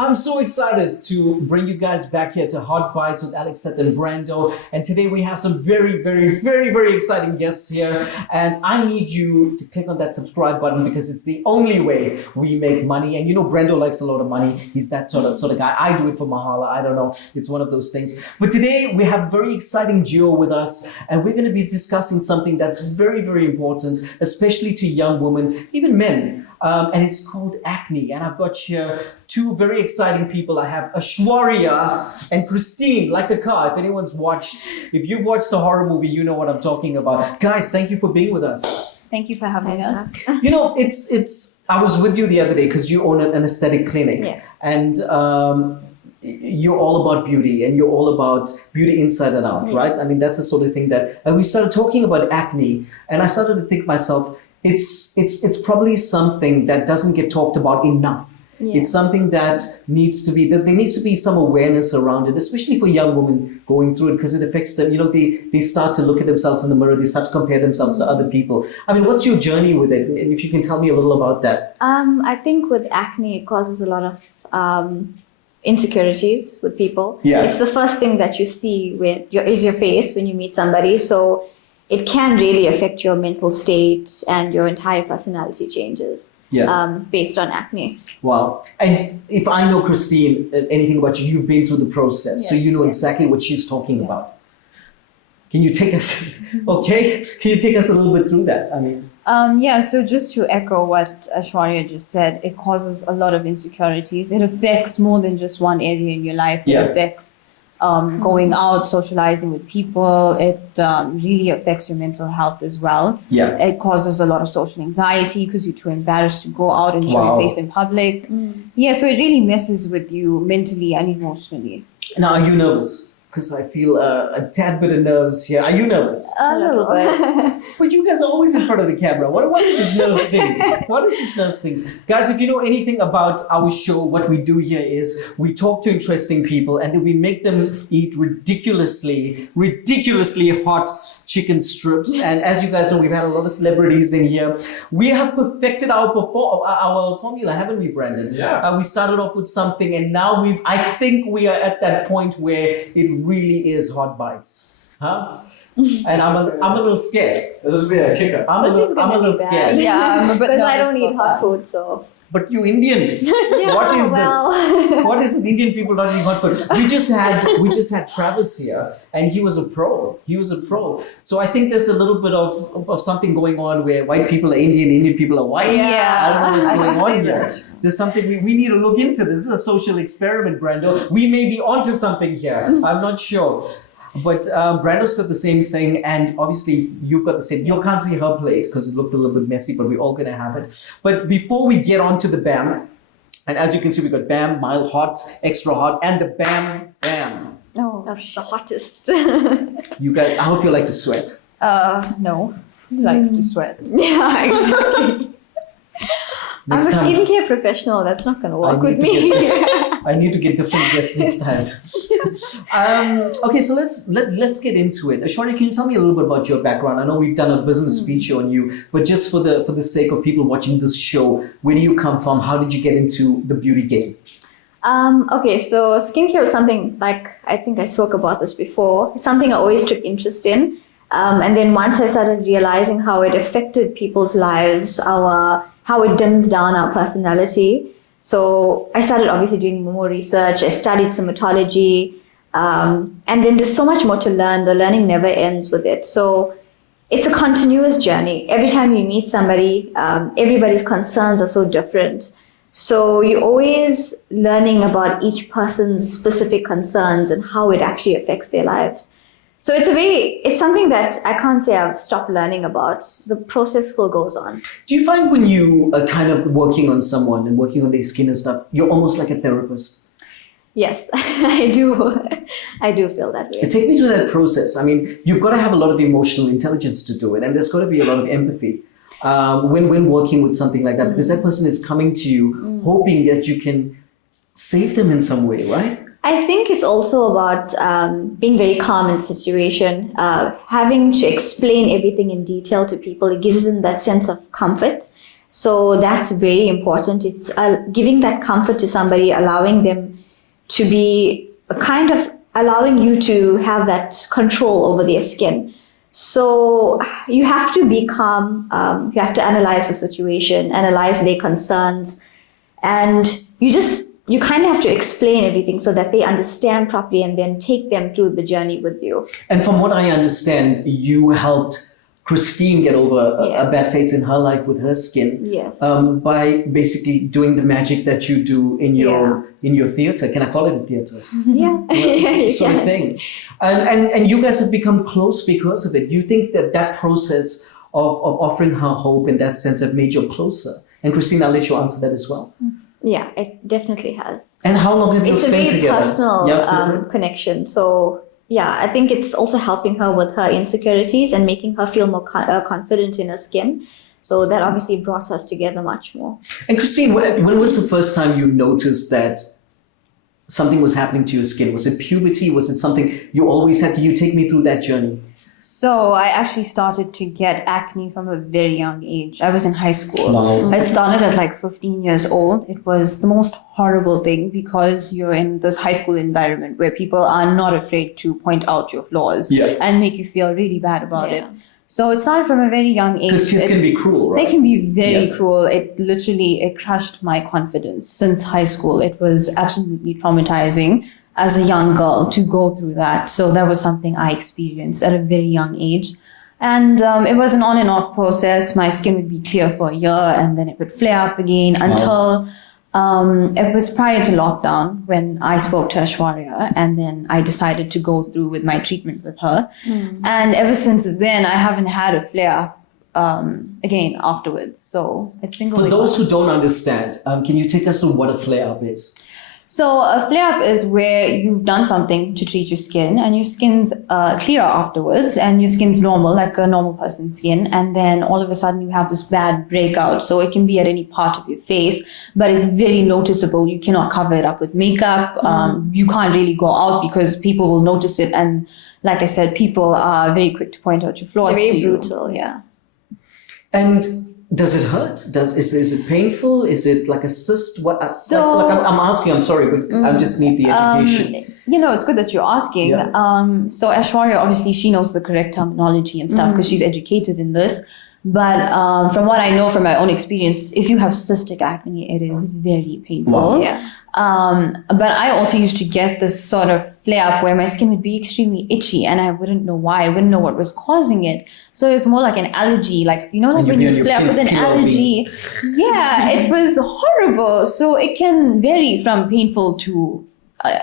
I'm so excited to bring you guys back here to Hot Bites with LX Seth and Brando. And today we have some very exciting guests here. And I need you to click on that subscribe button because it's the only way we make money. And you know, Brando likes a lot of money. He's that sort of guy. I do it for Mahala. I don't know. It's one of those things. But today we have a very exciting duo with us. And we're going to be discussing something that's very important, especially to young women, even men. And it's called Acne. And I've got here two very exciting people. I have Aishwarya and Christine, like the car. If anyone's watched, if you've watched a horror movie, you know what I'm talking about. Guys, thank you for being with us. Thank you for having us. You know, I was with you the other day because you own an aesthetic clinic. Yeah. And you're all about beauty and you're all about beauty inside and out, right? I mean, that's the sort of thing that, and we started talking about acne and I started to think myself, it's probably something that doesn't get talked about enough. Yeah. It's something that needs to be, there needs to be some awareness around it, especially for young women going through it, because it affects them. You know, they start to look at themselves in the mirror, they start to compare themselves to other people. I mean, what's your journey with it? And if you can tell me a little about that. I think with acne, it causes a lot of insecurities with people. Yeah. It's the first thing that you see is your face when you meet somebody. So it can really affect your mental state and your entire personality changes. Yeah. Based on acne. Wow. And if I know Christine, anything about you, you've been through the process, so you know exactly what she's talking about. Can you take us, Can you take us a little bit through that? I mean. So just to echo what Aishwarya just said, it causes a lot of insecurities. It affects more than just one area in your life. It affects going out, socializing with people. It really affects your mental health as well. Yeah. It causes a lot of social anxiety because you're too embarrassed to go out and show your face in public. Yeah, so it really messes with you mentally and emotionally. Now, are you nervous? Because I feel a tad bit of nerves here. Are you nervous? A little bit. But you guys are always in front of the camera. What is this nerves thing? What is this nerves thing? Guys, if you know anything about our show, what we do here is we talk to interesting people and then we make them eat ridiculously hot chicken strips. And as you guys know, we've had a lot of celebrities in here. We have perfected our formula, haven't we, Brandon? Yeah. We started off with something and now I think we are at that point where it really is hot bites. Huh? And I'm a little scared. This has been a kicker. I'm a little scared. Yeah, because I don't eat hot food, so. But you Indian. What is this? What is Indian people not eating hot food? We just had Travis here and he was a pro. So I think there's a little bit of something going on where white people are Indian people are white. Yeah. I don't know what's going on here. There's something we need to look into. This is a social experiment, Brando. We may be onto something here. I'm not sure. But Brando's got the same thing, and obviously you've got the same. You can't see her plate because it looked a little bit messy, but we're all gonna have it. But before we get on to the BAM, and as you can see, we've got BAM, mild hot, extra hot, and the BAM. Oh, that's the hottest. You guys, I hope you like to sweat. No. Who likes to sweat? Yeah, exactly. I'm a skincare professional. That's not going to work with me. I need to get different guests next time. Okay, so let's get into it. Aishwarya, can you tell me a little bit about your background? I know we've done a business feature on you, but just for the sake of people watching this show, where do you come from? How did you get into the beauty game? Okay, so skincare was something, like I think I spoke about this before. It's something I always took interest in. And then once I started realizing how it affected people's lives, how it dims down our personality. So I started obviously doing more research. I studied dermatology. And then there's so much more to learn. The learning never ends with it. So it's a continuous journey. Every time you meet somebody, everybody's concerns are so different. So you're always learning about each person's specific concerns and how it actually affects their lives. So it's something that I can't say I've stopped learning about. The process still goes on. Do you find when you are kind of working on someone and working on their skin and stuff, you're almost like a therapist? Yes, I do. I do feel that way. Take me through that process. I mean, you've got to have a lot of emotional intelligence to do it, and there's got to be a lot of empathy when working with something like that, because that person is coming to you hoping that you can save them in some way, right? I think it's also about being very calm in situation, having to explain everything in detail to people. It gives them that sense of comfort. So that's very important. It's giving that comfort to somebody, allowing them to be kind of allowing you to have that control over their skin. So you have to be calm. You have to analyze the situation, analyze their concerns, and you kind of have to explain everything so that they understand properly and then take them through the journey with you. And from what I understand, you helped Christine get over a bad phase in her life with her skin. Yes. By basically doing the magic that you do in your theater. Can I call it a theater? Yeah. Sort of thing. And you guys have become close because of it. You think that process of offering her hope in that sense have made you closer? And Christine, I'll let you answer that as well. Yeah, it definitely has. And how long have you spent together? It's a very personal connection. So yeah, I think it's also helping her with her insecurities and making her feel more confident in her skin. So that obviously brought us together much more. And Christine, when was the first time you noticed that something was happening to your skin? Was it puberty? Was it something you always had? You take me through that journey. So I actually started to get acne from a very young age. I was in high school. Wow. I started at like 15 years old. It was the most horrible thing because you're in this high school environment where people are not afraid to point out your flaws and make you feel really bad about it. So it started from a very young age. Because kids can be cruel, right? They can be very cruel. It crushed my confidence since high school. It was absolutely traumatizing as a young girl to go through that. So that was something I experienced at a very young age. And it was an on and off process. My skin would be clear for a year and then it would flare up again until it was prior to lockdown when I spoke to Aishwarya, and then I decided to go through with my treatment with her. And ever since then, I haven't had a flare up again afterwards. So it's been going For those well. who don't understand, can you take us through what a flare-up is? So a flare-up is where you've done something to treat your skin and your skin's clear afterwards and your skin's normal, like a normal person's skin. And then all of a sudden you have this bad breakout. So it can be at any part of your face, but it's very noticeable. You cannot cover it up with makeup. You can't really go out because people will notice it. And like I said, people are very quick to point out your flaws Very to you. brutal, yeah. And does it hurt? Is it painful? Is it like a cyst? What? I'm asking. I'm sorry, but I just need the education. It's good that you're asking. Yeah. So Aishwarya, obviously, she knows the correct terminology and stuff because she's educated in this. But from what I know from my own experience, if you have cystic acne, it is very painful. Wow. Yeah. But I also used to get this sort of flare-up where my skin would be extremely itchy and I wouldn't know why. I wouldn't know what was causing it. So it's more like an allergy, like, like when you flare up with an allergy. Yeah, it was horrible. So it can vary from painful to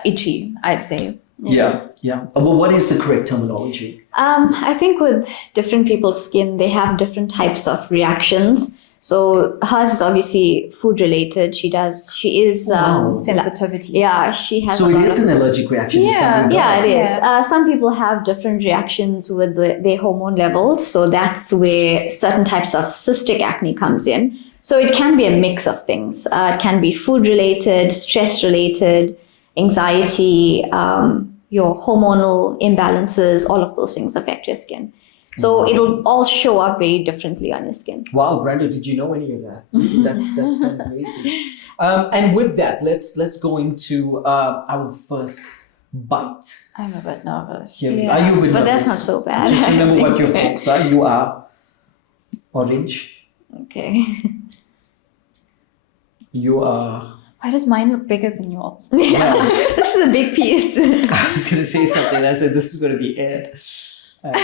itchy, I'd say. Yeah. Well, what is the correct terminology? I think with different people's skin, they have different types of reactions. So hers is obviously food related. She is sensitivity. Yeah, she has. So it is an allergic reaction. Yeah, it is. Some people have different reactions with their hormone levels. So that's where certain types of cystic acne comes in. So it can be a mix of things. It can be food related, stress related, anxiety, your hormonal imbalances. All of those things affect your skin. So it'll all show up very differently on your skin. Wow, Brando, did you know any of that? That's kind of crazy. And with that, let's go into our first bite. I'm a bit nervous. Are you a bit nervous? But that's not so bad. Just remember what your folks are. You are orange. Okay. You are... Why does mine look bigger than yours? Yeah. This is a big piece. I was going to say something. I said this is going to be it. And,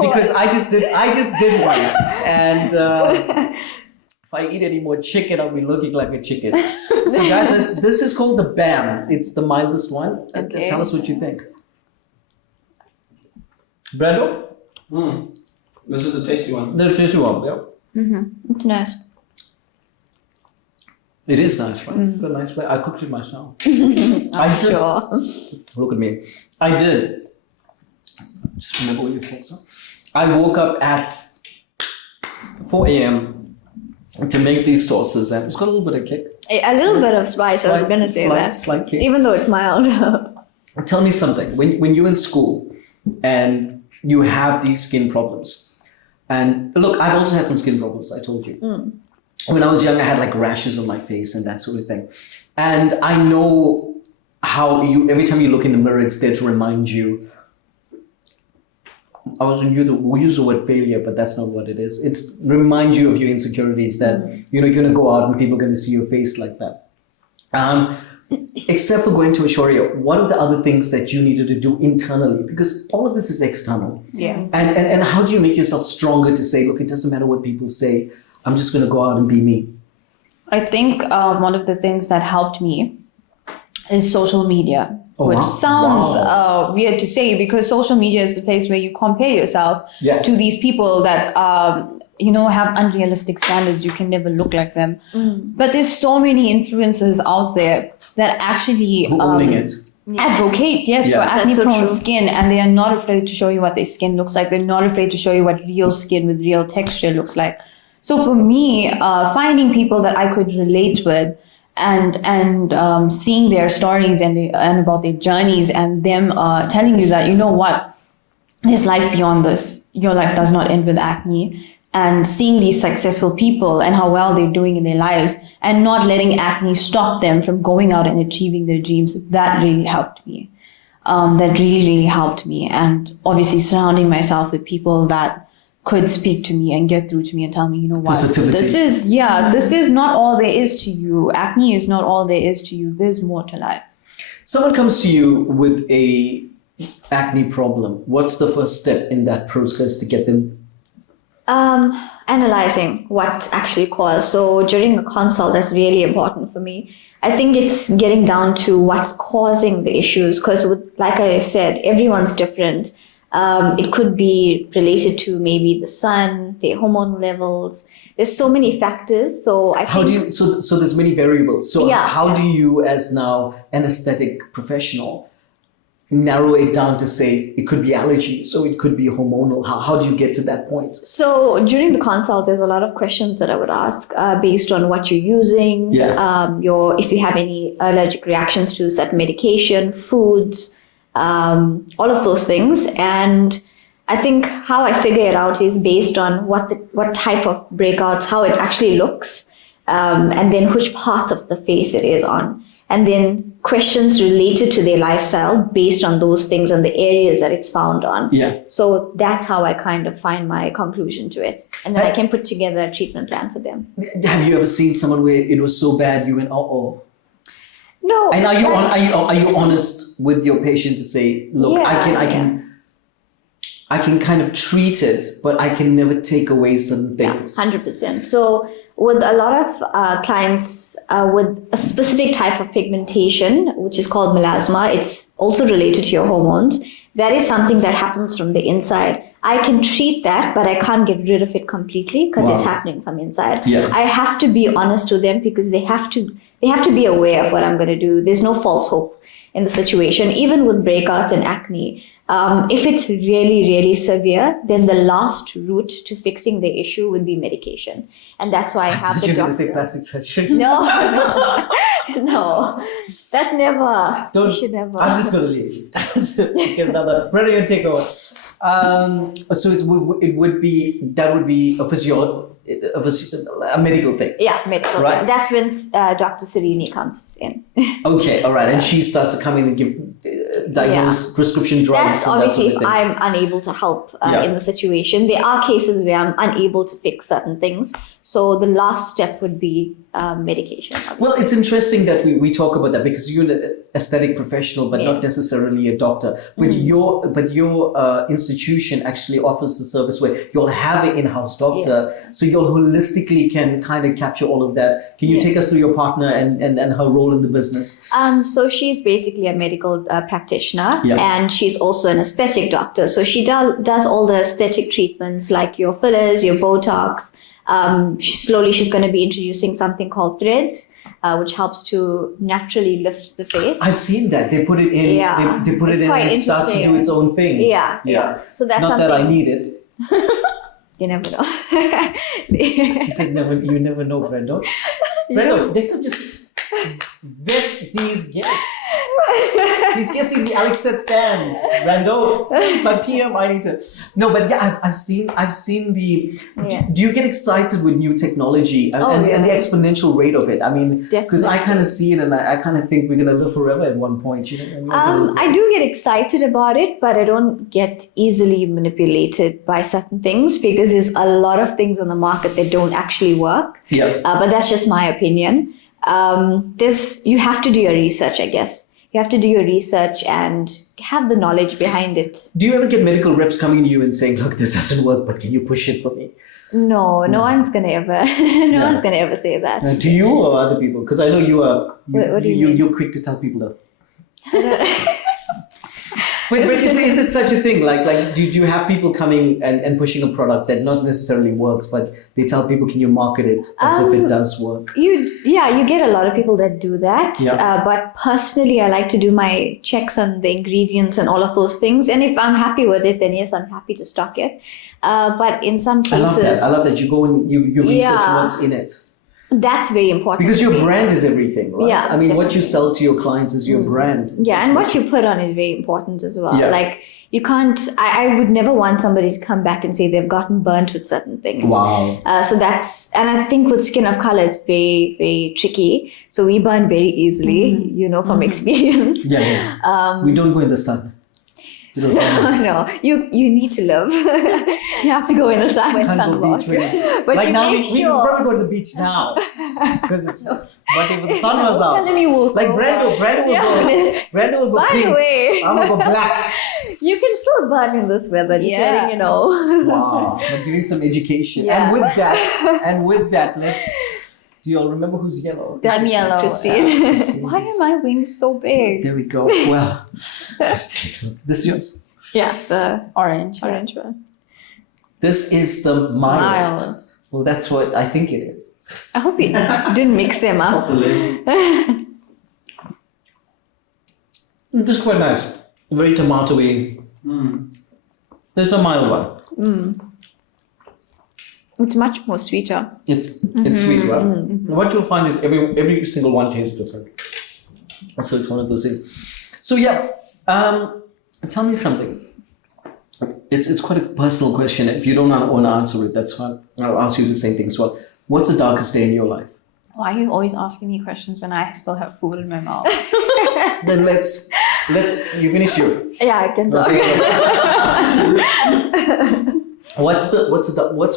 because I just did one, and if I eat any more chicken, I'll be looking like a chicken. So guys, this is called the BAM. It's the mildest one. Okay. Tell us what you think. Brando? This is the tasty one. The tasty one, yeah. It's nice. It is nice, right? It's a nice way. I cooked it myself. I'm sure. Look at me. I did. Just remember what your folks are. I woke up at 4 a.m. to make these sauces, and it's got a little bit of kick. A little bit of spice, I was going to say that. Slightly. Even though it's mild. Tell me something. When you're in school and you have these skin problems, and look, I've also had some skin problems, I told you. When I was young, I had like rashes on my face and that sort of thing. And I know how every time you look in the mirror, it's there to remind you. I was going to use the word failure, but that's not what it is. It's remind you of your insecurities that, you're going to go out and people are going to see your face like that. Except for going to Aishwarya, what are the other things that you needed to do internally? Because all of this is external. Yeah. And how do you make yourself stronger to say, look, it doesn't matter what people say. I'm just going to go out and be me. I think one of the things that helped me is social media, which sounds weird to say because social media is the place where you compare yourself to these people that have unrealistic standards. You can never look like them. But there's so many influencers out there that actually advocate for acne-prone skin, and they are not afraid to show you what their skin looks like. They're not afraid to show you what real skin with real texture looks like. So for me, finding people that I could relate with and seeing their stories and about their journeys and them telling you that, you know what, there's life beyond this. Your life does not end with acne. And seeing these successful people and how well they're doing in their lives and not letting acne stop them from going out and achieving their dreams, that really helped me. That really, really helped me. And obviously surrounding myself with people that could speak to me and get through to me and tell me, you know what, this is not all there is to you. Acne is not all there is to you. There's more to life. Someone comes to you with a acne problem. What's the first step in that process to get them? Analyzing what actually caused. So during a consult, that's really important for me. I think it's getting down to what's causing the issues, because like I said, everyone's different. It could be related to maybe the sun, their hormone levels. There's so many factors. So so there's many variables. So how do you, as now an aesthetic professional, narrow it down to say it could be allergies, so it could be hormonal? How do you get to that point? So during the consult, there's a lot of questions that I would ask based on what you're using, if you have any allergic reactions to certain medication, foods, all of those things. And I think how I figure it out is based on what type of breakouts, how it actually looks, and then which parts of the face it is on. And then questions related to their lifestyle based on those things and the areas that it's found on. Yeah. So that's how I kind of find my conclusion to it. And then I can put together a treatment plan for them. Have you ever seen someone where it was so bad you went, oh? No. And are you honest with your patient to say, look, I can kind of treat it, but I can never take away certain things? 100%. So with a lot of clients with a specific type of pigmentation, which is called melasma, it's also related to your hormones. That is something that happens from the inside. I can treat that, but I can't get rid of it completely because it's happening from inside. Yeah. I have to be honest with them because they have to be aware of what I'm going to do. There's no false hope in the situation. Even with breakouts and acne, if it's really, really severe, then the last route to fixing the issue would be medication. And that's why I have the doctor. You're going to say plastic surgery? No. That's never. You should never. I'm just going to leave. Get another. Brandon, you take over. So it would be a medical thing. Yeah, medical. Right. That's when Dr. Sirini comes in. Okay, all right. And she starts to come in and give diagnose prescription drugs. That's obviously if I'm unable to help in the situation. There are cases where I'm unable to fix certain things. So the last step would be medication. Obviously. Well, it's interesting that we talk about that because you're an aesthetic professional, but not necessarily a doctor. But your institution actually offers the service where you'll have an in-house doctor. Yes. So you'll holistically can kind of capture all of that. Can you take us through your partner and her role in the business? So she's basically a medical practitioner and she's also an aesthetic doctor. So she does all the aesthetic treatments like your fillers, your Botox. Slowly she's going to be introducing something called threads, which helps to naturally lift the face. I've seen that. They put it in, they put it in and it starts to do its own thing. Yeah. So that's not something. That I need it. You never know. She said, you never know, Brando. Brando, next time just vet these guests. These guests are the LX Seth fans. Brando, by PM, I need to. No, but yeah, I've seen the. Yeah. Do you get excited with new technology and the exponential rate of it? I mean, because I kind of see it and I kind of think we're gonna live forever at one point. You know? I do get excited about it, but I don't get easily manipulated by certain things because there's a lot of things on the market that don't actually work. Yeah. But that's just my opinion. You have to do your research, I guess. You have to do your research and have the knowledge behind it. Do you ever get medical reps coming to you and saying, "Look, this doesn't work, but can you push it for me"? No one's gonna ever. One's gonna ever say that. To you or other people? Because I know you are. What do you mean? You're quick to tell people that. But is it such a thing? Like do you have people coming and pushing a product that not necessarily works, but they tell people, can you market it as if it does work? You get a lot of people that do that. Yeah. But personally, I like to do my checks on the ingredients and all of those things. And if I'm happy with it, then yes, I'm happy to stock it. But in some cases, I love that you go and you research what's in it. That's very important. Because your brand is everything, right? Yeah, I mean, definitely. what you sell to your clients is your brand. Yeah, and what you put on is very important as well. Yeah. Like, you can't, I would never want somebody to come back and say they've gotten burnt with certain things. Wow. So that's, and I think with skin of color, it's very, very tricky. So we burn very easily, from experience. Yeah. We don't go in the sun. No, you need to live. You have to go in the sun with sunblock. But like you now, make we sure. will probably go to the beach now because it's. But if the sun was out, Telling me we'll like Brando will go By pink. the way, I'm gonna go black. you can still burn in this weather. Just letting you know. Wow, but giving some education. Yeah. And with that, let's. Do you all remember who's yellow? I'm yellow. Christine. Why are my wings so big? There we go. Well, this is yours. Yeah, the Orange. orange one. This is the mild. Mild. Well, that's what I think it is. I hope you didn't mix them up. This is quite nice. Very tomatoey. There's a mild one. It's much more sweeter. It's sweet, right? What you'll find is every single one tastes different. So it's one of those things. So yeah, tell me something. It's quite a personal question. If you don't want to answer it, that's fine. I'll ask you the same thing as well. What's the darkest day in your life? Why are you always asking me questions when I still have food in my mouth? Then let's. You finished your. Yeah, I can talk. Okay. What's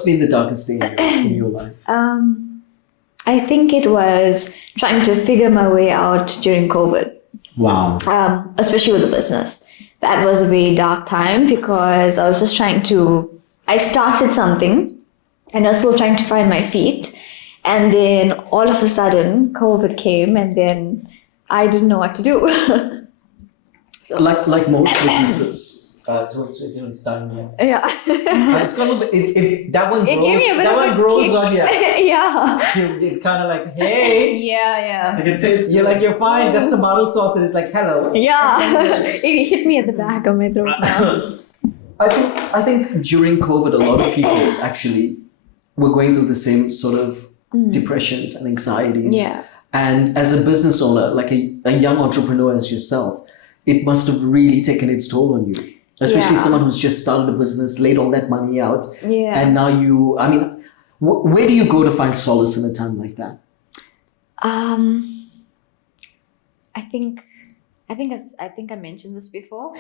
been the darkest day in your life? I think it was trying to figure my way out during COVID. Wow. Especially with the business. That was a very dark time because I was just I started something and I was still trying to find my feet. And then all of a sudden, COVID came and then I didn't know what to do. So. Like most businesses. It's done, yeah. Yeah. It's got a little bit. That one grows. It gave me a bit that of one a grows kick. on you. Yeah. You're kind of like, hey. Yeah. I can taste. You're like, you're fine. That's tomato sauce, and it's like, hello. Yeah. It hit me at the back of my throat now. I think during COVID, a lot of people actually were going through the same sort of depressions and anxieties. Yeah. And as a business owner, like a young entrepreneur as yourself, it must have really taken its toll on you. Especially someone who's just started a business, laid all that money out. Yeah. And now where do you go to find solace in a time like that? I think I mentioned this before.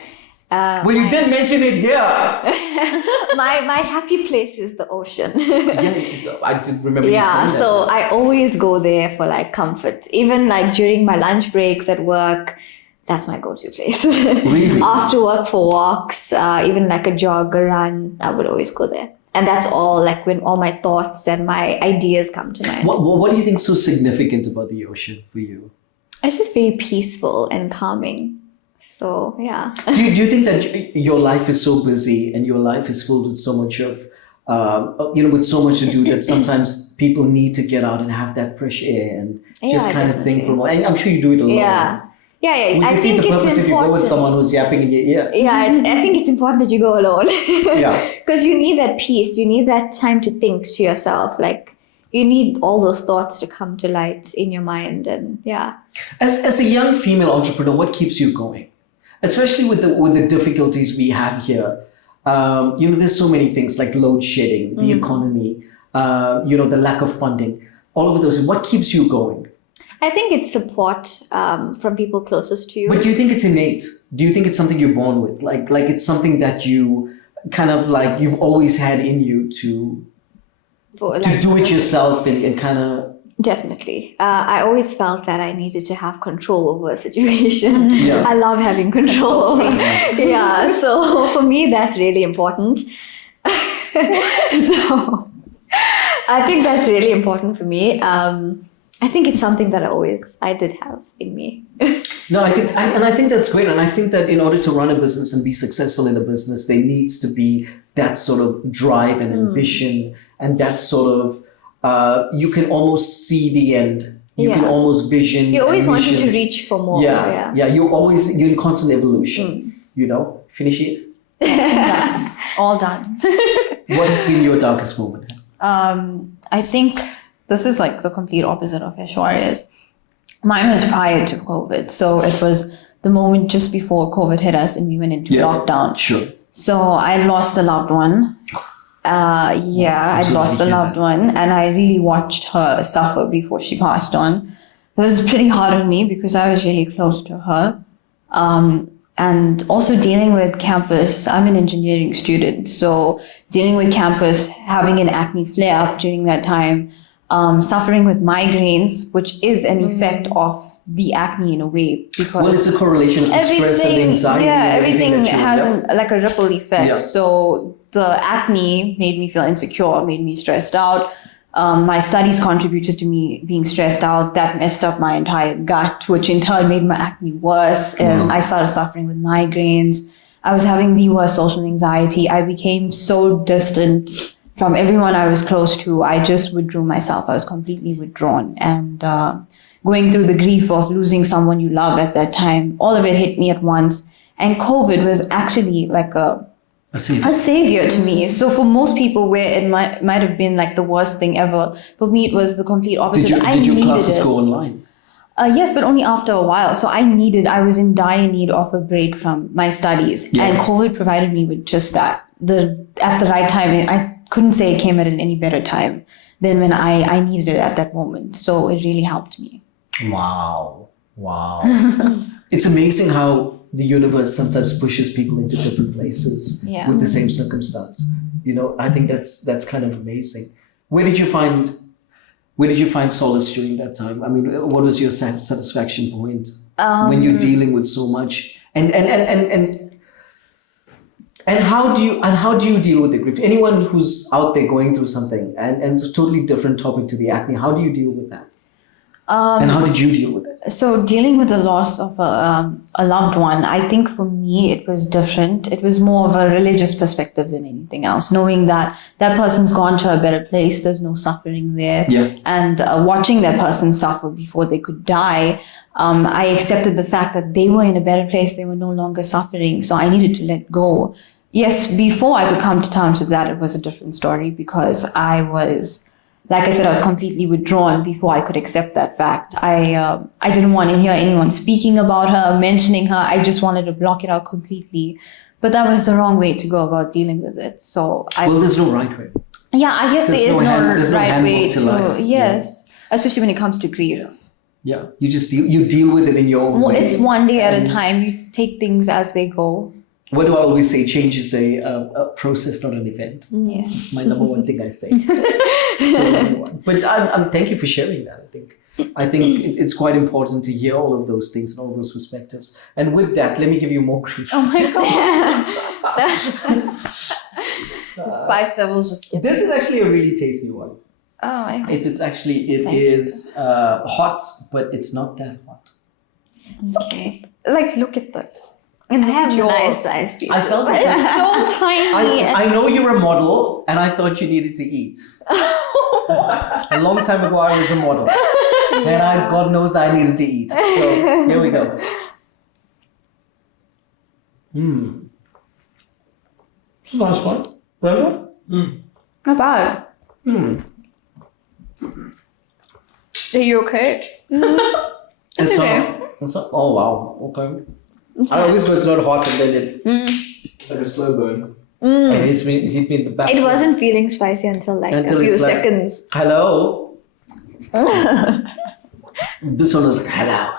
Well, you did mention it here. my happy place is the ocean. Yeah, I did remember you saying that. So I always go there for like comfort. Even like during my lunch breaks at work, that's my go-to place. Really? After work for walks, even like a jog or run, I would always go there. And that's all like when all my thoughts and my ideas come to mind. What do you think is so significant about the ocean for you? It's just very peaceful and calming. So, yeah. Do you think that your life is so busy and your life is filled with so much of, with so much to do that sometimes people need to get out and have that fresh air and just kind of think from, and I'm sure you do it alone. Yeah. Yeah. I think the purpose if you go with someone who's yapping in your ear. Yeah, I think it's important that you go alone. Yeah. Because you need that peace. You need that time to think to yourself. Like, you need all those thoughts to come to light in your mind, and yeah. As a young female entrepreneur, what keeps you going? Especially with the difficulties we have here. There's so many things like load shedding, the economy, the lack of funding, all of those. What keeps you going? I think it's support from people closest to you. But do you think it's innate? Do you think it's something you're born with? Like it's something that you kind of like you've always had in you to do it yourself and kind of. Definitely. I always felt that I needed to have control over a situation. Yeah. I love having control over it. Yeah, so for me, that's really important. So I think that's really important for me. I think it's something that I did have in me. No, I think that's great. And I think that in order to run a business and be successful in a business, there needs to be that sort of drive and ambition and that sort of you can almost see the end. You can almost vision. You always wanted to reach for more. Yeah. You're in constant evolution. Finish it. Yes, all done. What has been your darkest moment? I think this is like the complete opposite of Aishwarya's. Mine was prior to COVID. So it was the moment just before COVID hit us and we went into lockdown. Sure. So I lost a loved one. I lost a loved one, and I really watched her suffer before she passed on. It was pretty hard on me because I was really close to her. And also dealing with campus, I'm an engineering student, so dealing with campus, having an acne flare up during that time, suffering with migraines, which is an effect of the acne in a way, because it's a correlation of the stress and the anxiety. Yeah, everything has like a ripple effect. Yeah. So the acne made me feel insecure, made me stressed out. My studies contributed to me being stressed out. That messed up my entire gut, which in turn made my acne worse. And I started suffering with migraines. I was having the worst social anxiety. I became so distant from everyone I was close to. I just withdrew myself. I was completely withdrawn. And going through the grief of losing someone you love at that time, all of it hit me at once. And COVID was actually like a savior to me. So for most people, where it might have been like the worst thing ever, for me it was the complete opposite. Did your classes go online? Yes, but only after a while. So I was in dire need of a break from my studies, and COVID provided me with just that. At the right time. I couldn't say it came at any better time than when I needed it at that moment. So it really helped me. Wow. It's amazing how the universe sometimes pushes people into different places with the same circumstance. I think that's kind of amazing. Where did you find solace during that time? I mean, what was your satisfaction point when you're dealing with so much? And how do you deal with the grief? Anyone who's out there going through something, and it's a totally different topic to the acne. How do you deal with that? And how did you deal with it? So dealing with the loss of a loved one, I think for me it was different. It was more of a religious perspective than anything else, knowing that that person's gone to a better place, there's no suffering there. And watching that person suffer before they could die, I accepted the fact that they were in a better place, they were no longer suffering, so I needed to let go. Yes, before I could come to terms with that, it was a different story, because I was, like I said, I was completely withdrawn before I could accept that fact. I didn't want to hear anyone speaking about her, mentioning her. I just wanted to block it out completely. But that was the wrong way to go about dealing with it. So there's no right way. Yeah, I guess there is no right way to life. Yes, especially when it comes to grief. Yeah, you just deal with it in your own way. It's one day at a time. You take things as they go. What do I always say? Change is a process, not an event. Yeah. My number one thing I say. But thank you for sharing that. I think it's quite important to hear all of those things and all of those perspectives. And with that, let me give you more grief. Oh my god! The spice levels just. This is actually a really tasty one. Oh, I hope. It is hot, but it's not that hot. Okay. Like, look at this. And I have nice size pieces. I felt it's so tiny. I know you're a model, and I thought you needed to eat. A long time ago, I was a model, and God knows I needed to eat. So here we go. It's a nice one, Brenda. Not bad. Are you okay? It's not. It's not. Oh wow. Okay. I always go. It's not hot, and then it's like a slow burn. It hit me in the back. It wasn't feeling spicy until a few it's like, seconds. Hello. This one was like, hello.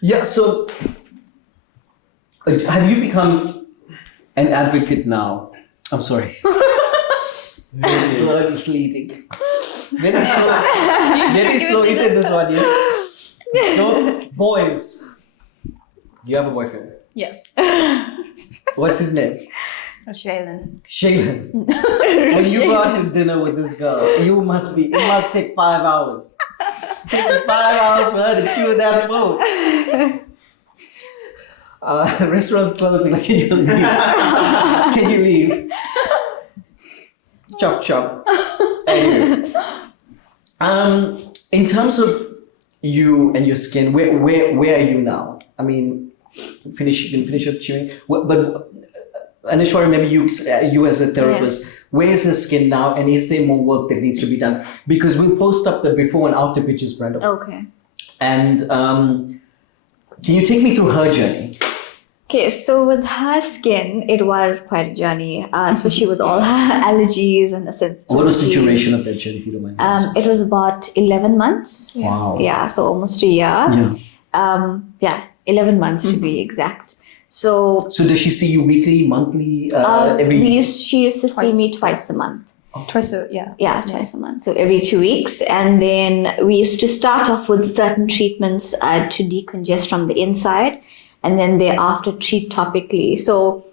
Yeah. So, have you become an advocate now? I'm sorry. Very slowly sleeping. Very slow eating this one, yeah? So, boys, you have a boyfriend. Yes. What's his name? Shaylin. Shaylin. When you go out to dinner with this girl, it must take 5 hours. It takes 5 hours for her to chew that food. Restaurant's closing, like, can you leave? Can you leave? Chop chop. Anyway. In terms of you and your skin, where are you now? I mean, you can finish up chewing. But Aishwarya, maybe you as a therapist, where is her skin now, and is there more work that needs to be done? Because we'll post up the before and after pictures, Brando. Okay. And can you take me through her journey? Okay, so with her skin, it was quite a journey, especially with all her allergies and the sensitivity. What was the duration of that journey, if you don't mind? It was about 11 months. Wow. Yeah, so almost a year. Yeah. 11 months to be exact. So does she see you weekly, monthly, every? she used to see me twice a month. Twice a Twice a month. So every 2 weeks. And then we used to start off with certain treatments to decongest from the inside, and then thereafter treat topically. So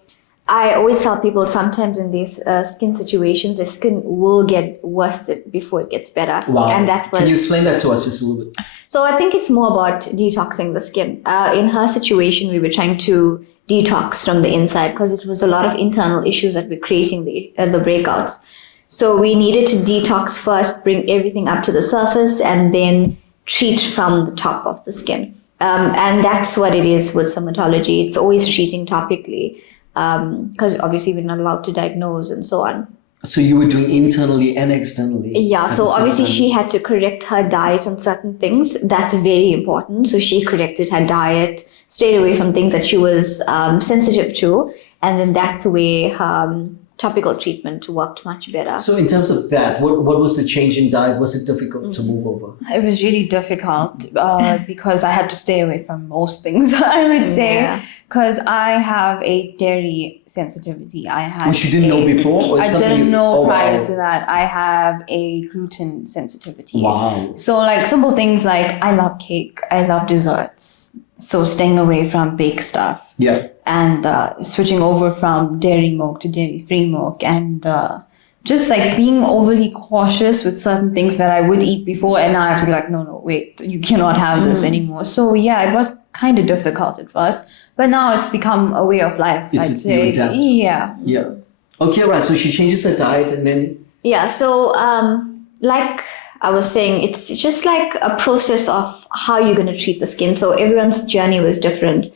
I always tell people sometimes in these skin situations, the skin will get worse before it gets better. Wow. And that was. Can you explain that to us just a little bit? So I think it's more about detoxing the skin. In her situation, we were trying to detox from the inside because it was a lot of internal issues that were creating the breakouts. So we needed to detox first, bring everything up to the surface, and then treat from the top of the skin. And that's what it is with dermatology. It's always treating topically because obviously we're not allowed to diagnose and so on. So you were doing internally and externally. Yeah, so obviously she had to correct her diet on certain things. That's very important. So she corrected her diet, stayed away from things that she was sensitive to, and then that's where her topical treatment worked much better. So in terms of that, what was the change in diet? Was it difficult to move over? It was really difficult because I had to stay away from most things, I would say, because I have a dairy sensitivity. Which you didn't know before? Or I didn't know prior to that. I have a gluten sensitivity. Wow. So like simple things like I love cake, I love desserts. So staying away from baked stuff. Yeah. And switching over from dairy milk to dairy-free milk, and just like being overly cautious with certain things that I would eat before, and now I have to be like, no, wait, you cannot have this anymore. So yeah, it was kind of difficult at first, but now it's become a way of life. I'd say. You adapt. Yeah. Yeah. Okay, right. So she changes her diet, and then. Yeah. So like I was saying, it's just like a process of how you're going to treat the skin. So everyone's journey was different.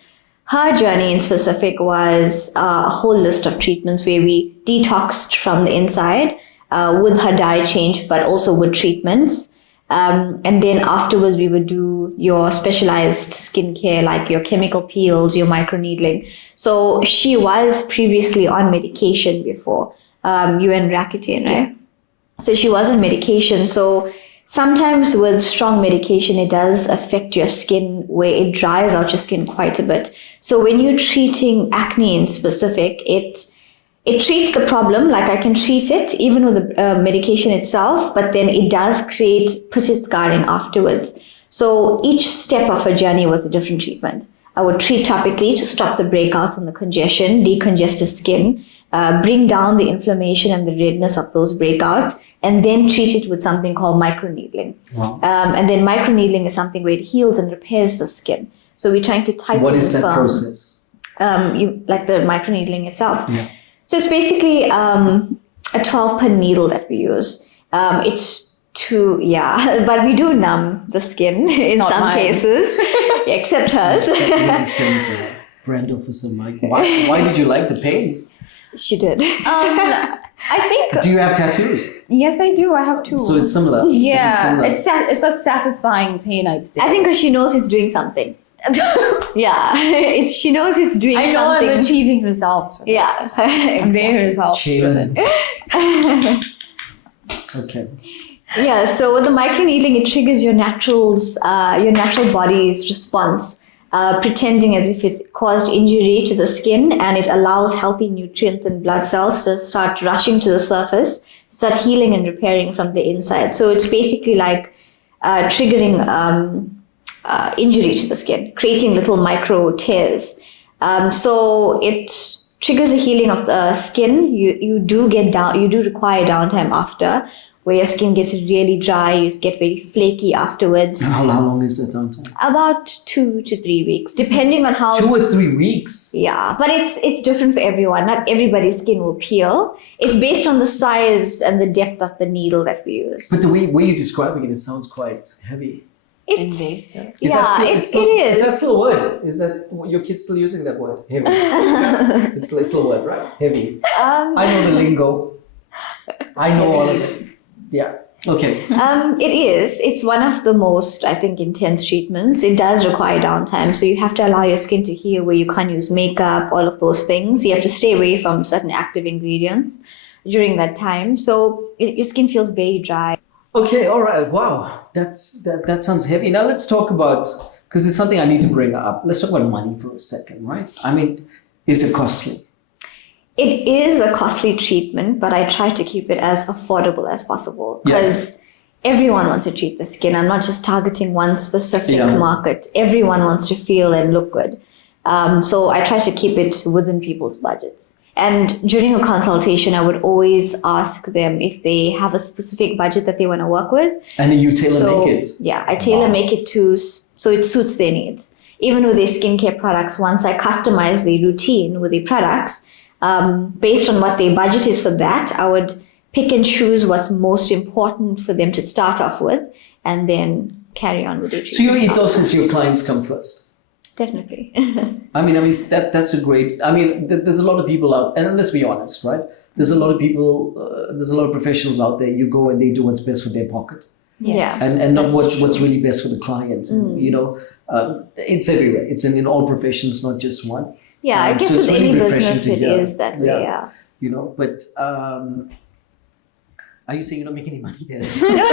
Her journey in specific was a whole list of treatments where we detoxed from the inside with her diet change, but also with treatments. And then afterwards, we would do your specialized skincare, like your chemical peels, your microneedling. So she was previously on medication before, you and Rakuten, right? So she was on medication. So sometimes with strong medication, it does affect your skin where it dries out your skin quite a bit. So when you're treating acne in specific, it treats the problem, like I can treat it even with the medication itself, but then it does create pretty scarring afterwards. So each step of a journey was a different treatment. I would treat topically to stop the breakouts and the congestion, decongest the skin, bring down the inflammation and the redness of those breakouts, and then treat it with something called microneedling. Wow. And then microneedling is something where it heals and repairs the skin. So we're trying to tighten. What is that process? Like the microneedling itself. Yeah. So it's basically a 12-pin needle that we use. It's but we do numb the skin in Not some mine. cases, except hers. Brando for some mic. Why did you like the pain? She did. I think Do you have tattoos? yes, I do. I have two. So it's similar. yeah, Is it similar? it's a satisfying pain, I'd say. I think because she knows it's doing something. Yeah, she knows it's doing I know something. I'm achieving results. With Yeah, it. I'm very results driven. Okay. Yeah, so with the microneedling, it triggers your natural body's response, pretending as if it's caused injury to the skin, and it allows healthy nutrients and blood cells to start rushing to the surface, start healing and repairing from the inside. So it's basically like triggering injury to the skin, creating little micro tears. So it triggers the healing of the skin. You do require downtime after, where your skin gets really dry, you get very flaky afterwards. How long is the downtime? About 2 to 3 weeks, depending on how. 2 or 3 weeks? Yeah, but it's different for everyone. Not everybody's skin will peel. It's based on the size and the depth of the needle that we use. But the way you're describing it sounds quite heavy. It's, Invasive. Is that still, it it's still, is. Is that still a word? Is that your kid's still using that word? Heavy. it's still a word, right? Heavy. I know the lingo. I know all of it. Yeah. Okay. It is. It's one of the most, I think, intense treatments. It does require downtime. So you have to allow your skin to heal where you can't use makeup, all of those things. You have to stay away from certain active ingredients during that time. So your skin feels very dry. Okay. All right. Wow. That sounds heavy. Now let's talk about, because it's something I need to bring up. Let's talk about money for a second, right? I mean, is it costly? It is a costly treatment, but I try to keep it as affordable as possible because everyone wants to treat the skin. I'm not just targeting one specific market. Everyone wants to feel and look good. So I try to keep it within people's budgets. And during a consultation, I would always ask them if they have a specific budget that they want to work with. And then you tailor make it. Yeah, I tailor make it so it suits their needs. Even with their skincare products, once I customize their routine with their products, based on what their budget is for that, I would pick and choose what's most important for them to start off with and then carry on with their treatment. So your ethos is your clients come first. Definitely. I mean that's a great. I mean, there's a lot of people out, and let's be honest, right? There's a lot of people, there's a lot of professionals out there. You go and they do what's best for their pocket, Yes. and not what's really best for the client. And, you know, it's everywhere. It's in all professions, not just one. Yeah, I guess so it's with really any refreshing business to it hear. is that way, yeah. You know, but are you saying you don't make any money there? No.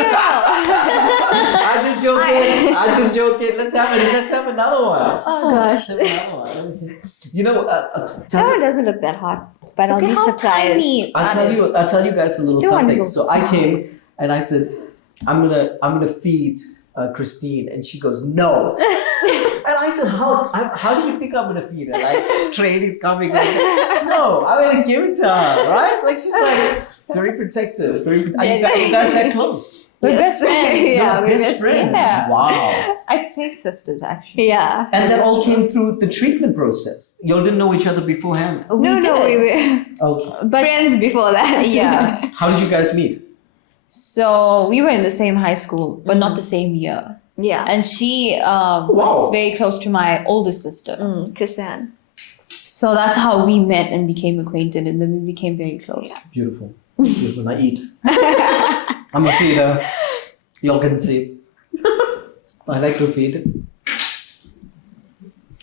I'm just joking. I'm just joking. Let's have another one. Oh gosh. Let's have another one. You know, That one doesn't look that hot, but I'll be surprised. I'll tell you guys a little Your one is something. also So I came and I said, I'm gonna feed Christine, and she goes, no. And I said, how do you think I'm gonna feed her? Like, train is coming. Like, no, I'm gonna give it to her, right? Like, she's like very protective. You guys that close. We're best friends. Yeah, You're we're best friends. Yeah. Wow. I'd say sisters, actually. Yeah. And that all came through the treatment process. Y'all didn't know each other beforehand. We were Okay. But friends before that. yeah. How did you guys meet? So we were in the same high school, but not the same year. Yeah. And she Wow. was very close to my older sister. Chrisanne. So that's how we met and became acquainted, and then we became very close. Beautiful. Beautiful. I eat. I'm a feeder. Y'all can see. I like to feed.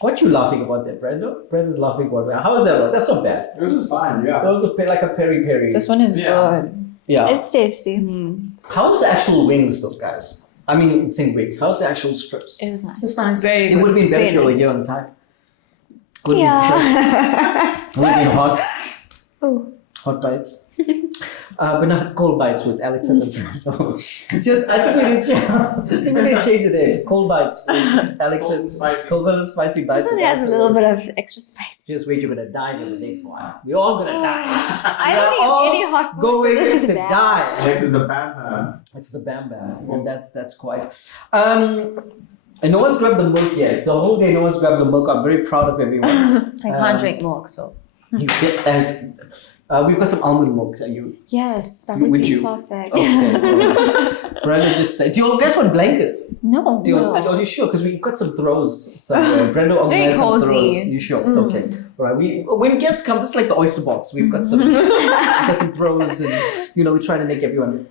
What you laughing about there, Brando? Brando's laughing about that. How is that one? That's not bad. This is fine, yeah. That was like a peri-peri. This one is Yeah. good. Yeah. It's tasty. How's the actual wings, though, guys? I mean, saying wings. How's the actual strips? It was nice. It's nice. Very It would have been better if you Very were here on time. Would Yeah. have been hot. Oh. Hot bites. But now it's cold bites with Alex and Brando. I think we need to change it there. Cold bites with Alex Cold and and spicy. Cold and spicy bites. This one with has Alex a and little Brando. bit of extra spice. Just wait, you're gonna die in the next one. We're all gonna die. I We're don't all eat any hot food, so going this is to bad. die. This is the bam. It's the Bam Bam, and that's quite. And no one's grabbed the milk yet. The whole day, no one's grabbed the milk. I'm very proud of everyone. I can't drink milk, so. You get we've got some almond milk. Are you? Yes, that Would would be you? perfect. Okay. Brando just. Do you guys want blankets? No, Do you, no. Are you sure? Because we've got some throws somewhere. Brando It's very organized some cozy. throws. You sure? Okay. All right. When guests come, this is like the oyster box. We've got some, we've got some throws, and we try to make everyone.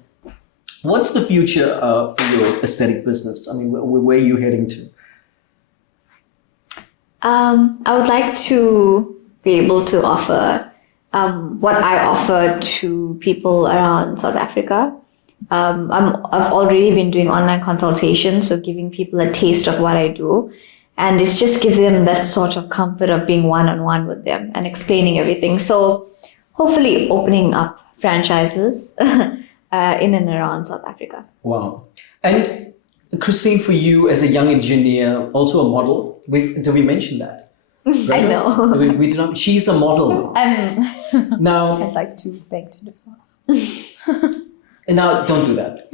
What's the future for your aesthetic business? I mean, where are you heading to? I would like to be able to offer what I offer to people around South Africa. I've already been doing online consultations, so giving people a taste of what I do. And it just gives them that sort of comfort of being one-on-one with them and explaining everything. So hopefully opening up franchises in and around South Africa. Wow. And Christine, for you as a young engineer, also a model, did we mention that? I know. We did not. She's a model. Now, I'd like to beg to differ. now, don't do that.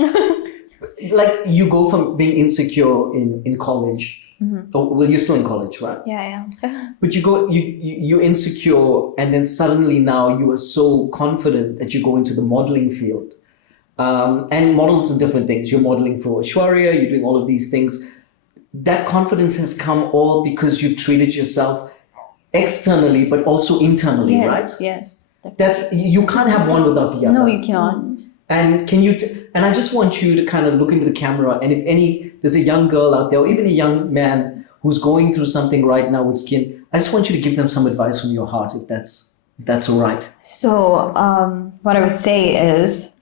Like you go from being insecure in college. Oh, well, you're still in college, right? Yeah. But you're insecure, and then suddenly now you are so confident that you go into the modeling field. And models are different things. You're modeling for Aishwarya, you're doing all of these things. That confidence has come all because you've treated yourself externally, but also internally, right? Yes. That's you can't have one without the other. No, you cannot. And can you? And I just want you to kind of look into the camera. And if there's a young girl out there, or even a young man who's going through something right now with skin, I just want you to give them some advice from your heart, if that's all right. So, what I would say is,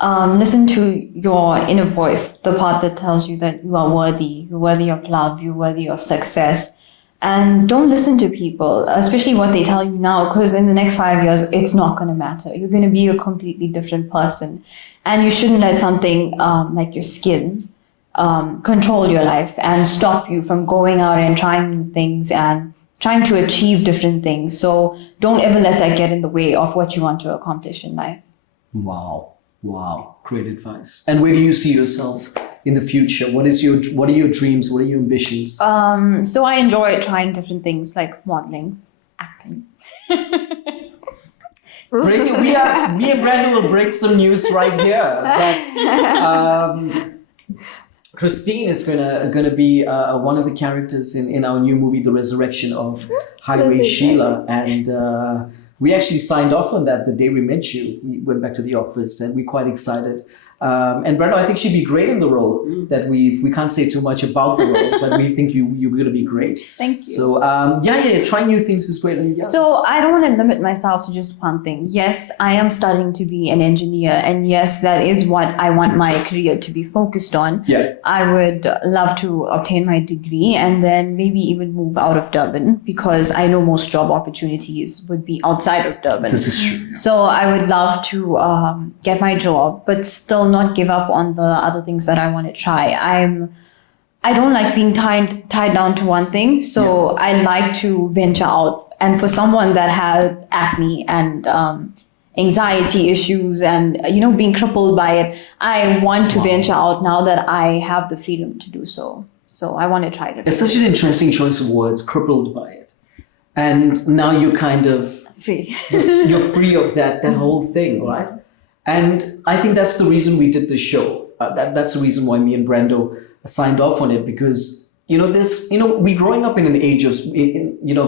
listen to your inner voice, the part that tells you that you are worthy, you're worthy of love, you're worthy of success. And don't listen to people, especially what they tell you now, because in the next 5 years, it's not going to matter. You're going to be a completely different person. And you shouldn't let something like your skin control your life and stop you from going out and trying new things and trying to achieve different things. So don't ever let that get in the way of what you want to accomplish in life. Wow. Great advice. And where do you see yourself in the future? What are your dreams? What are your ambitions? So I enjoy trying different things like modeling, acting. Me and Brandon will break some news right here. That Christine is gonna be one of the characters in our new movie, The Resurrection of Highway Sheila, and we actually signed off on that the day we met you. We went back to the office, and we're quite excited. And Brando, I think she'd be great in the role. That we can't say too much about the role, but we think you're going to be great. Thank you. So trying new things is great. And, So I don't want to limit myself to just one thing. Yes, I am studying to be an engineer, and yes, that is what I want my career to be focused on. Yeah. I would love to obtain my degree and then maybe even move out of Durban, because I know most job opportunities would be outside of Durban. This is true. So I would love to get my job, but still not give up on the other things that I want to try. I don't like being tied down to one thing, so I like to venture out. And for someone that has acne and anxiety issues and being crippled by it, I want to venture out now that I have the freedom to do so. So I want to try it. It's such an interesting choice of words, crippled by it. And now you're kind of Free. you're free of that whole thing, right? And I think that's the reason we did this show. That's the reason why me and Brando signed off on it, because we're growing up in an age of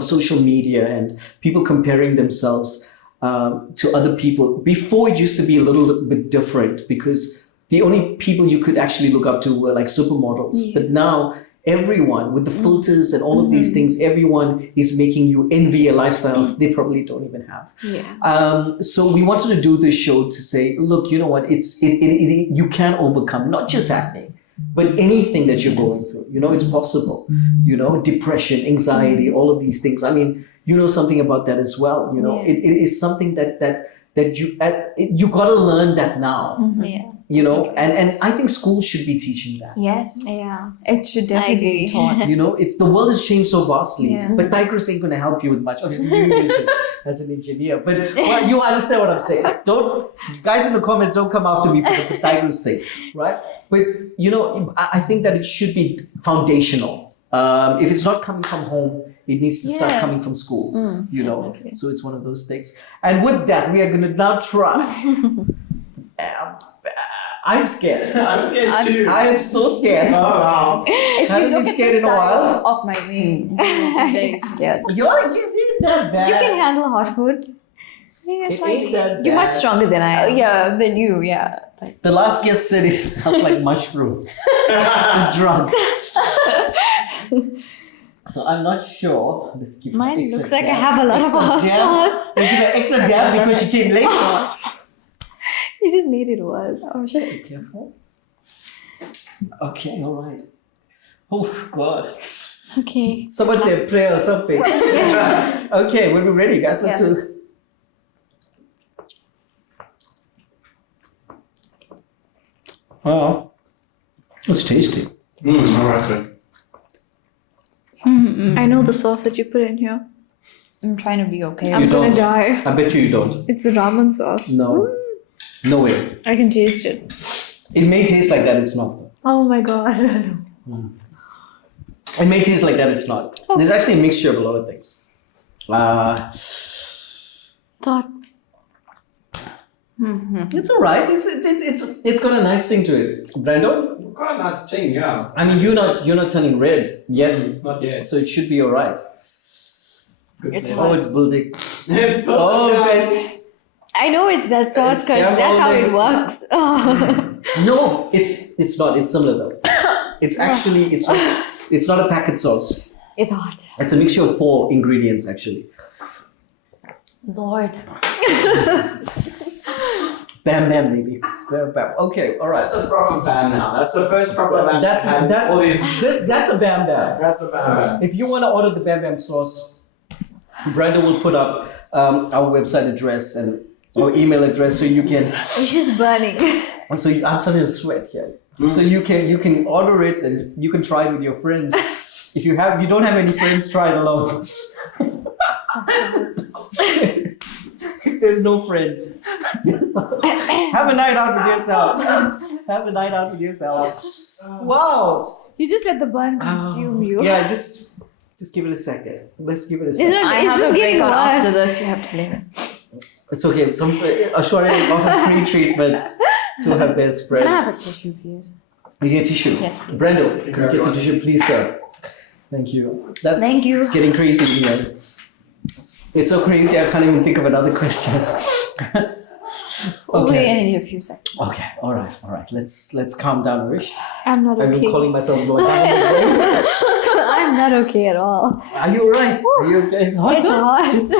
social media and people comparing themselves to other people. Before, it used to be a little bit different, because the only people you could actually look up to were like supermodels. Yeah. But now everyone, with the filters and all of these things, everyone is making you envy a lifestyle they probably don't even have. Yeah. So we wanted to do this show to say, look, you know what? You can overcome not just acne, but anything that you're going through. It's possible. Depression, anxiety, all of these things. I mean, you know something about that as well. It is something that you got to learn that now. Yeah. And I think schools should be teaching that. Yes. Yeah. It should definitely be taught. The world has changed so vastly. Yeah. But Tigris ain't going to help you with much. Obviously, you use it as an engineer. But you understand what I'm saying. You guys in the comments, don't come after me for the Tigris thing, right? But I think that it should be foundational. If it's not coming from home, it needs to start Yes. coming from school, you know. definitely. So it's one of those things. And with that, we are going to now try. I'm scared. I'm scared too. I am so scared. Oh, wow. If Haven't you been look at scared the in a while. size of my wing, you're very scared. You're that bad. You can handle hot food. It ain't that You're much bad. stronger than I am. Yeah, than you, yeah. But The last guest said it smelled like mushrooms. Drunk. So I'm not sure. Let's give her Mine extra looks like I dab. have a lot of Extra hot dab. sauce. Let's give her extra dab because she came late. You just made it worse. oh Just shit. be careful. Okay, all right. Oh God. Okay. Someone say a prayer or something. Okay, when we're ready, guys, let's Yeah. do it. Wow. It's tasty. All right, good. I know the sauce that you put in here. I'm trying to be okay. I'm You gonna don't. die. I bet you don't. It's the ramen sauce. No. No way. I can taste it. It may taste like that, it's not. Oh my god. It may taste like that, it's not. There's actually a mixture of a lot of things. Thought. It's alright. It's got a nice thing to it. Brando? Quite a nice thing, yeah. I mean, you're not turning red yet, Not yet. so it should be alright. Good It's flavor. Oh, it's building. It's built, Oh, yeah. guys. I know it's that sauce because It's that's how it scaffolding. works. Oh. No, it's not. It's similar though. It's actually it's not a packet sauce. It's hot. It's a mixture of 4 ingredients actually. Lord. Bam bam baby. Bam bam. Okay, all right. That's a proper bam now. That's the first proper bam. That's I've had all these. that's a bam bam. That's a bam. If you want to order the bam bam sauce, Brando will put up our website address and our email address so you can. It's just burning. So I'm starting to sweat here. So you can order it and you can try it with your friends. If you don't have any friends, try it alone. If there's no friends, have a night out with yourself. Have a night out with yourself. Wow. You just let the burn consume you. Yeah, just give it a second. Let's give it a It's, second. not, I it's have just a getting breakout worse. after this. You have to blame it. It's okay. Aishwarya is offering free treatments to her best Can I friend. have a tissue, please? You get tissue. Yes. Brando, can you get some tissue, please, sir? Thank you. Thank you. It's getting crazy, you know. It's so crazy, I can't even think of another question. We'll wait Okay. in a few seconds. Okay. All right. Let's calm down, Arish. I'm not I'm okay. even calling myself going down. I'm not okay at all. Are you alright? Are you okay? It's hot. It's huh? hot. It's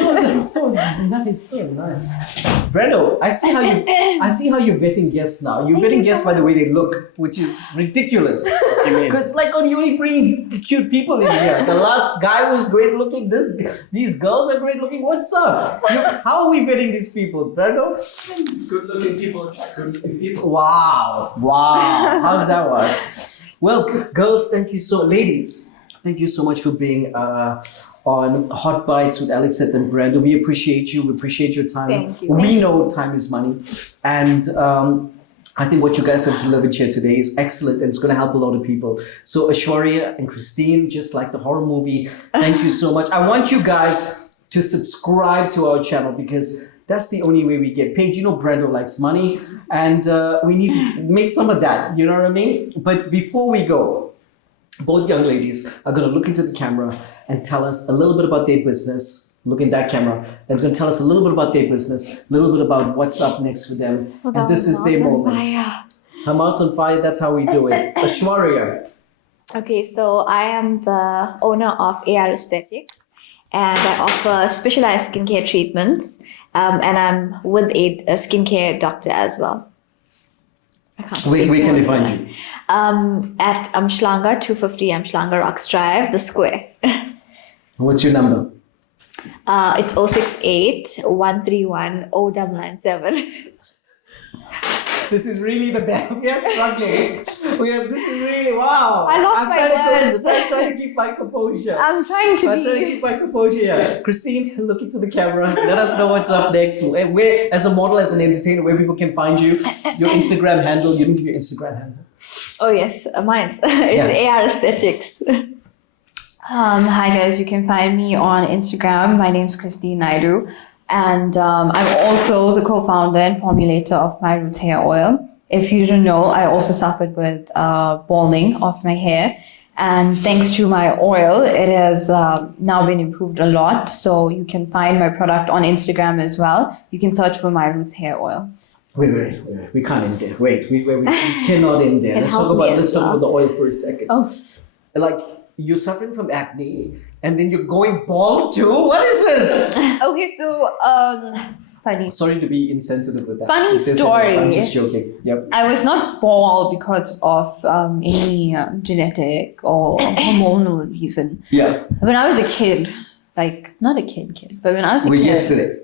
so nice. So nice. Brando, I see how you're vetting guests now. You're Thank vetting you guests so by the way they look, which is ridiculous. Because like you only bring cute people in here. The last guy was great looking. These girls are great looking. What's up? How are we vetting these people, Brando? Good looking people attract good looking people. Wow. How's that one? Well, girls, ladies, thank you so much for being on Hot Bites with LX Seth and Brando. We appreciate you. We appreciate your time. Thank you. We know time is money. And I think what you guys have delivered here today is excellent and it's going to help a lot of people. So Aishwarya and Christine, just like the horror movie, thank you so much. I want you guys to subscribe to our channel because that's the only way we get paid. You know Brando likes money and we need to make some of that, you know what I mean? But before we go, both young ladies are going to look into the camera and tell us a little bit about their business. Look in that camera. And it's going to tell us a little bit about their business, a little bit about what's up next for them. And this is their moment. Her mouth's on fire, that's how we do it. Aishwarya. Okay, so I am the owner of AR Aesthetics and I offer specialized skincare treatments and I'm with a skincare doctor as well. I can't Where speak can more they than find that. you? At Amishka 250 Amishka Rocks Drive, the square. What's your number? It's 068 131 0997. This is really the bad. We are struggling. This is really, wow. I lost my words. I'm trying to keep my composure. I'm trying to I'm trying to be. keep my composure here. Christine, look into the camera. Let us know what's up next. Where, as a model, as an entertainer, where people can find you. Your Instagram handle. You didn't give your Instagram handle. Oh, yes, mine. It's AR Aesthetics. Hi guys, you can find me on Instagram. My name's Christine Naidoo, and I'm also the co-founder and formulator of My Roots Hair Oil. If you don't know, I also suffered with balding of my hair, and thanks to my oil, it has now been improved a lot. So you can find my product on Instagram as well. You can search for My Roots Hair Oil. Wait. We can't end there. Wait, we cannot end there. Let's talk about the oil for a second. Oh. Like, you're suffering from acne, and then you're going bald too? What is this? Okay, so funny. Sorry to be insensitive with that. Funny story. I'm just joking. Yep. I was not bald because of any genetic or hormonal reason. Yeah. When I was a kid, like not a kid, but when I was a Well, kid. yesterday.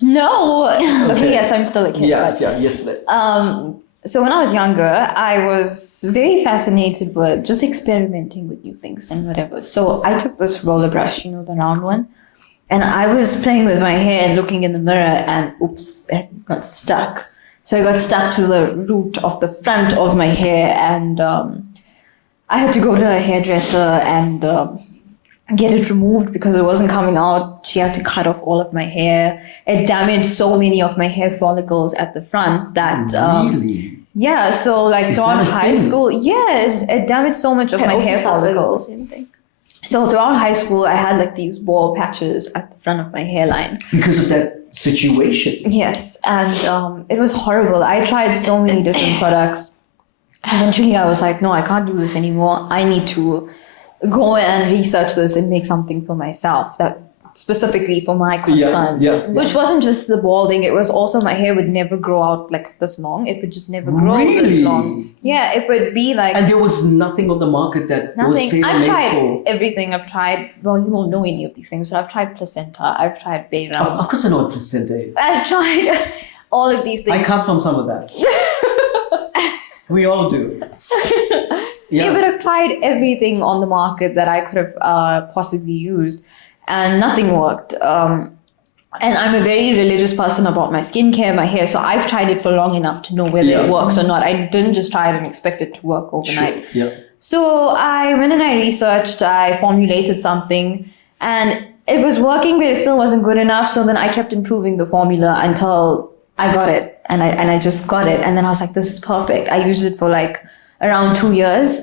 No. Okay. Okay, yes, I'm still a kid. Yeah, But, yesterday. so when I was younger, I was very fascinated with just experimenting with new things and whatever. So I took this roller brush, you know, the round one, and I was playing with my hair and looking in the mirror, and oops, it got stuck. So I got stuck to the root of the front of my hair, and I had to go to a hairdresser and get it removed because it wasn't coming out. She had to cut off all of my hair. It damaged so many of my hair follicles at the front that Really? yeah, so like Is throughout that a high thing? school, yes, it damaged so much of I my also hair suffered with the follicles. same thing. So throughout high school, I had like these bald patches at the front of my hairline. Because of that situation. Yes, and it was horrible. I tried so many different products. Eventually, I was like, no, I can't do this anymore. I need to go and research this and make something for myself that specifically for my concerns. yeah. Which wasn't just the balding, it was also my hair would never grow out like this long. It would just never grow this Really? long. Yeah, it would be like And there was nothing on the market that was nothing. I've tailor-made tried for. everything. I've tried, well, you won't know any of these things, but I've tried placenta, I've tried Bayram. Of course I know what placenta is. I've tried all of these things. I come from some of that. We all do. Yeah, but I've tried everything on the market that I could have possibly used, and nothing worked. And I'm a very religious person about my skincare, my hair, so I've tried it for long enough to know whether it works or not. I didn't just try it and expect it to work overnight. Yeah. So I went and I researched, I formulated something, and it was working, but it still wasn't good enough. So then I kept improving the formula until I got it, and I just got it. And then I was like, this is perfect. I used it for like around 2 years.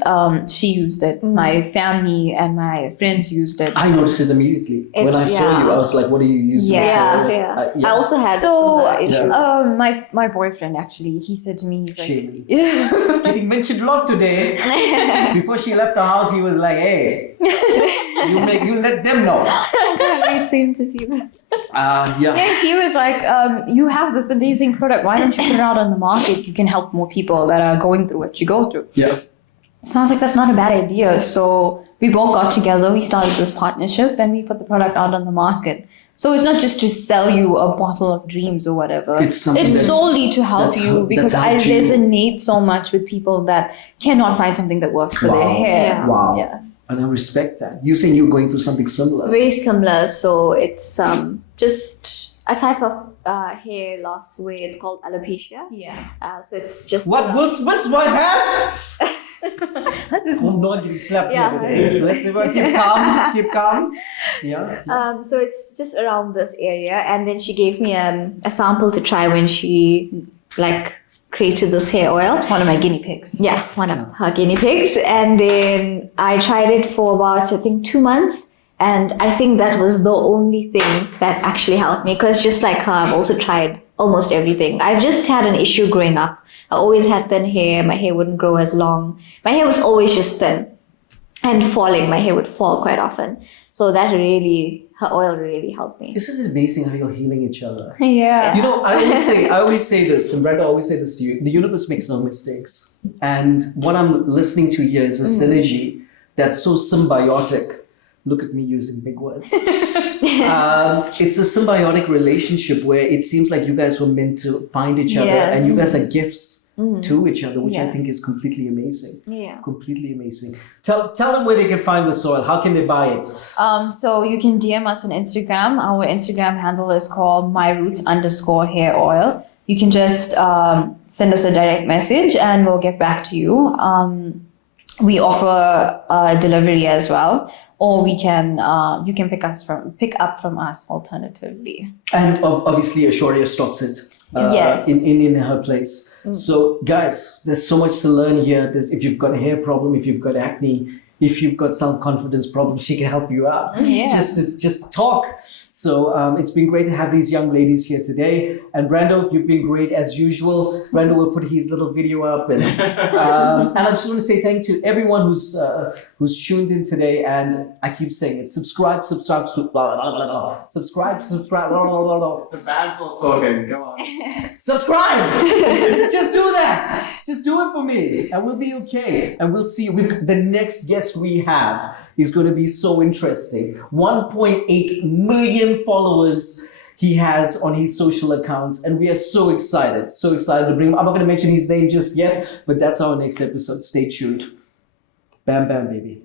She used it. My family and my friends used it. I noticed it immediately. When I saw you, I was like, what are you using? Yeah. I also had So, a similar issue. my boyfriend actually, he said to me, he's like, Shame. yeah. Getting mentioned a lot today. Before she left the house, he was like, hey, you let them know. I can't wait for him to see this. Yeah, he was like, you have this amazing product. Why don't you put it out on the market? You can help more people that are going through what you go through. Yeah. So I was like, that's not a bad idea. So we both got together, we started this partnership, and we put the product out on the market. So it's not just to sell you a bottle of dreams or whatever. It's something that's- solely to help that's you how- because that's I helped you. resonate so much with people that cannot find something that works for their Wow. hair. Yeah. Wow. Yeah. And I respect that. You saying you're going through something similar. Very similar. So it's just a type of hair loss where it's called alopecia. Yeah. So it's just What Will's wife has? This is I'm not getting slapped Yeah. here today. Let's keep calm. Yeah. So it's just around this area, and then she gave me a sample to try when she created this hair oil. one of my guinea pigs. Yeah, one of her guinea pigs, and then I tried it for about I think 2 months, and I think that was the only thing that actually helped me. Because just like her, I've also tried almost everything. I've just had an issue growing up. I always had thin hair. My hair wouldn't grow as long. My hair was always just thin and falling. My hair would fall quite often. So that really, her oil really helped me. Isn't it amazing how you're healing each other? Yeah. You know, I always say this, and Brando always say this to you, the universe makes no mistakes. And what I'm listening to here is a synergy that's so symbiotic. Look at me using big words. It's a symbiotic relationship where it seems like you guys were meant to find each other, and you guys are gifts to each other, which I think is completely amazing. Yeah. Completely amazing. Tell them where they can find the soil. How can they buy it? So you can DM us on Instagram. Our Instagram handle is called myroots_hair oil. You can just send us a direct message and we'll get back to you. we offer delivery as well, or we can you can pick up from us alternatively. And obviously, Aishwarya stocks it Yes. in her place. So, guys, there's so much to learn here. If you've got a hair problem, if you've got acne, if you've got self-confidence problems, she can help you out. Yeah. Just to talk. So it's been great to have these young ladies here today. And Brando, you've been great as usual. Brando will put his little video up, and I just want to say thank you to everyone who's tuned in today. And I keep saying it: subscribe. Subscribe. Blah, blah, blah, blah. Subscribe. Blah, blah, blah, blah. The Babsels talking. Go on. Subscribe. Just do that. Just do it for me, and we'll be okay. And we'll see. The next guest we have is going to be so interesting. 1.8 million followers he has on his social accounts, and we are so excited to bring him. I'm not going to mention his name just yet, but that's our next episode. Stay tuned. Bam, bam, baby.